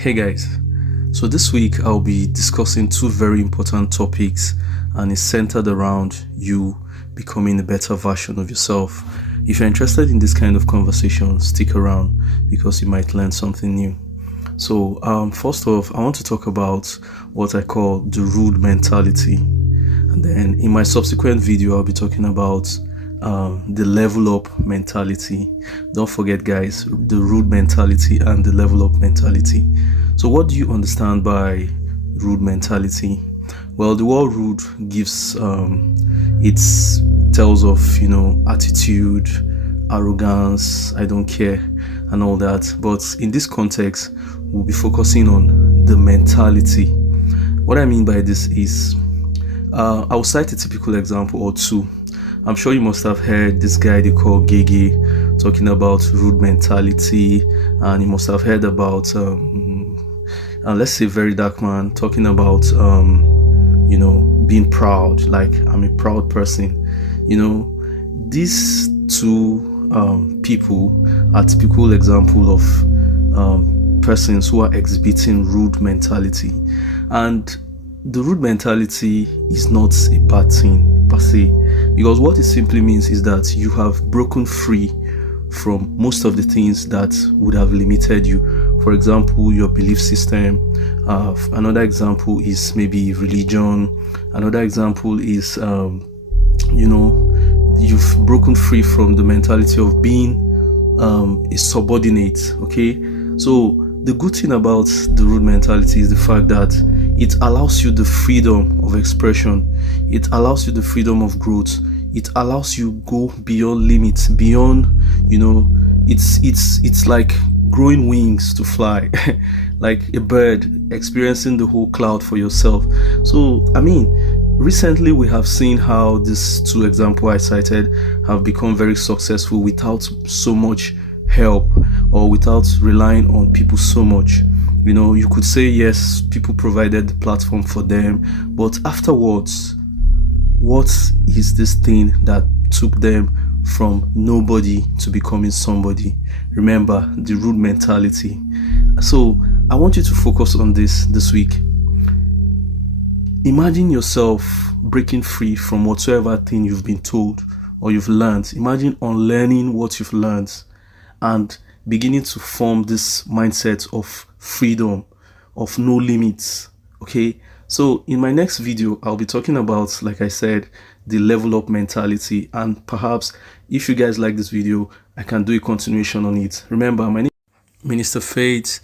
Hey guys, so this week I'll be discussing two very important topics and it's centered around you becoming a better version of yourself. If you're interested in this kind of conversation, stick around because you might learn something new. So first off, I want to talk about what I call the rude mentality, and then in my subsequent video I'll be talking about the level up mentality. Don't forget guys, the rude mentality and the level up mentality. So what do you understand by rude mentality? Well, the word rude gives it tells of attitude, arrogance, I don't care and all that, but in this context we'll be focusing on the mentality. What I mean by this is I'll cite a typical example or two. I'm sure you must have heard this guy they call Gege talking about rude mentality, and you must have heard about let's say Very Dark Man talking about being proud, like I'm a proud person. These two people are typical example of persons who are exhibiting rude mentality, and the rude mentality is not a bad thing per se, because what it simply means is that you have broken free from most of the things that would have limited you. For example, your belief system. Another example is maybe religion. Another example is you've broken free from the mentality of being a subordinate. Okay, so the good thing about the rude mentality is the fact that it allows you the freedom of expression, it allows you the freedom of growth, it allows you go beyond limits, beyond it's like growing wings to fly like a bird experiencing the whole cloud for yourself. So I mean, recently we have seen how these two examples I cited have become very successful without so much help or without relying on people so much. You could say yes, people provided the platform for them, but afterwards, what is this thing that took them from nobody to becoming somebody? Remember, the rude mentality. So I want you to focus on this week. Imagine yourself breaking free from whatsoever thing you've been told or you've learned. Imagine unlearning what you've learned and beginning to form this mindset of freedom, of no limits. Okay, so in my next video I'll be talking about, like I said, the level up mentality, and perhaps if you guys like this video I can do a continuation on it. Remember, my name is Minister Faith.